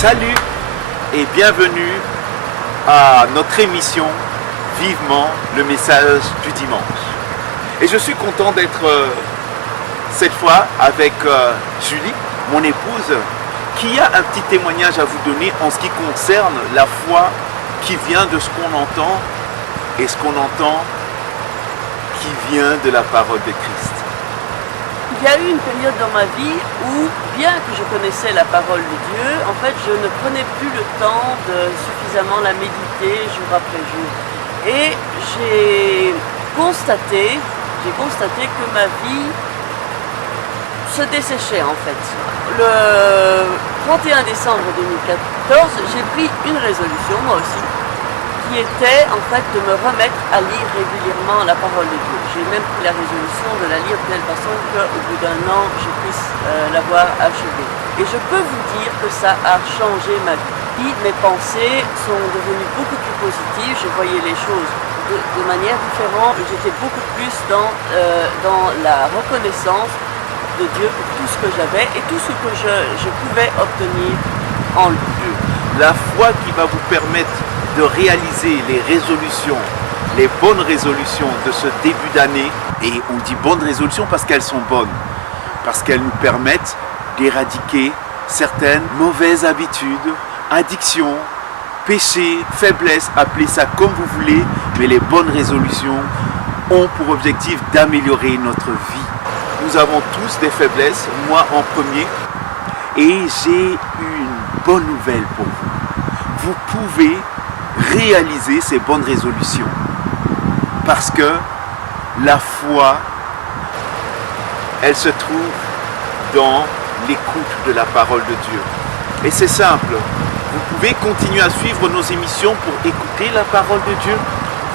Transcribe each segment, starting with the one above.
Salut et bienvenue à notre émission Vivement le message du dimanche. Et je suis content d'être cette fois avec Julie, mon épouse, qui a un petit témoignage à vous donner en ce qui concerne la foi qui vient de ce qu'on entend et ce qu'on entend qui vient de la parole de Christ. Il y a eu une période dans ma vie où, bien que je connaissais la parole de Dieu, en fait, je ne prenais plus le temps de suffisamment la méditer jour après jour. Et j'ai constaté que ma vie se desséchait en fait. Le 31 décembre 2014, j'ai pris une résolution, moi aussi, qui était en fait de me remettre à lire régulièrement la parole de Dieu. J'ai même pris la résolution de la lire de telle façon qu'au bout d'un an, je puisse l'avoir achevée. Et je peux vous dire que ça a changé ma vie. Mes pensées sont devenues beaucoup plus positives, je voyais les choses de manière différente. J'étais beaucoup plus dans la reconnaissance de Dieu pour tout ce que j'avais et tout ce que je pouvais obtenir en lui. La foi qui va vous permettre de réaliser les résolutions, les bonnes résolutions de ce début d'année. Et on dit bonnes résolutions parce qu'elles sont bonnes, parce qu'elles nous permettent d'éradiquer certaines mauvaises habitudes, addictions, péchés, faiblesses, appelez ça comme vous voulez, mais les bonnes résolutions ont pour objectif d'améliorer notre vie. Nous avons tous des faiblesses, moi en premier, et j'ai une bonne nouvelle pour vous. Vous pouvez réaliser ces bonnes résolutions parce que la foi, elle se trouve dans l'écoute de la parole de Dieu. Et c'est simple, vous pouvez continuer à suivre nos émissions pour écouter la parole de Dieu.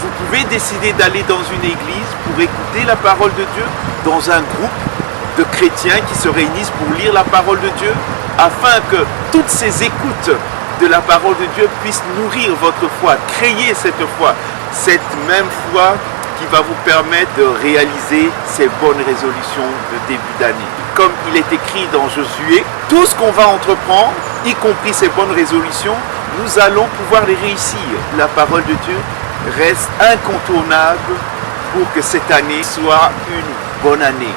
Vous pouvez décider d'aller dans une église pour écouter la parole de Dieu, dans un groupe de chrétiens qui se réunissent pour lire la parole de Dieu, afin que toutes ces écoutes de la parole de Dieu puissent nourrir votre foi, créer cette foi, cette même foi qui va vous permettre de réaliser ces bonnes résolutions de début d'année. Comme il est écrit dans Josué, tout ce qu'on va entreprendre, y compris ces bonnes résolutions, nous allons pouvoir les réussir. La parole de Dieu reste incontournable pour que cette année soit une bonne année.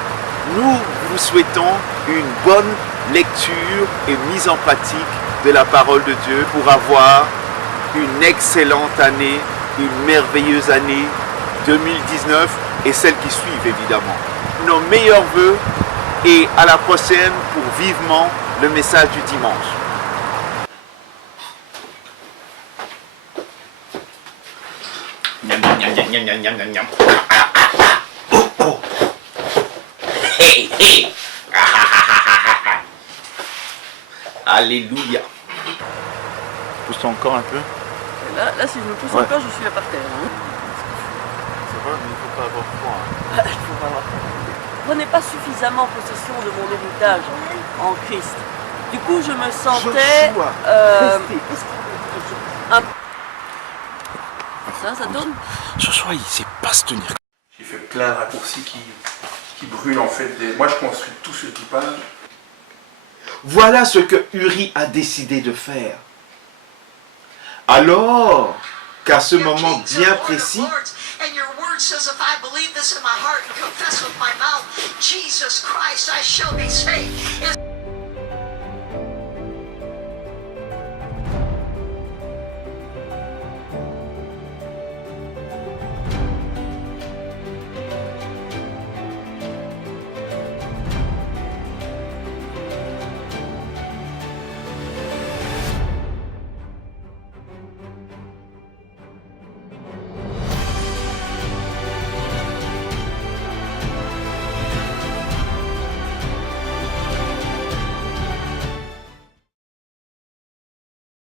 Nous vous souhaitons une bonne lecture et mise en pratique de la parole de Dieu pour avoir une excellente année, une merveilleuse année 2019 et celles qui suivent évidemment. Nos meilleurs vœux et à la prochaine pour vivement le message du dimanche. Miam, miam, miam, miam, miam, miam, miam, miam. Oh, oh. Hey, hey. Alléluia. Pousse encore un peu. Là, si je me pousse encore, je suis là par terre. Hein. C'est vrai, mais il ne faut pas avoir froid. Il faut pas avoir froid. Prenez pas suffisamment possession de mon héritage en Christ. Du coup, je me sentais ça tourne. Joshua, il sait pas se tenir. J'ai fait plein de raccourcis qui brûlent en fait. Moi, je construis tout ce équipage. Voilà ce que Uri a décidé de faire. Alors qu'à ce moment bien précis, And your word says, if I believe this in my heart and confess with my mouth, Jesus Christ, I shall be saved.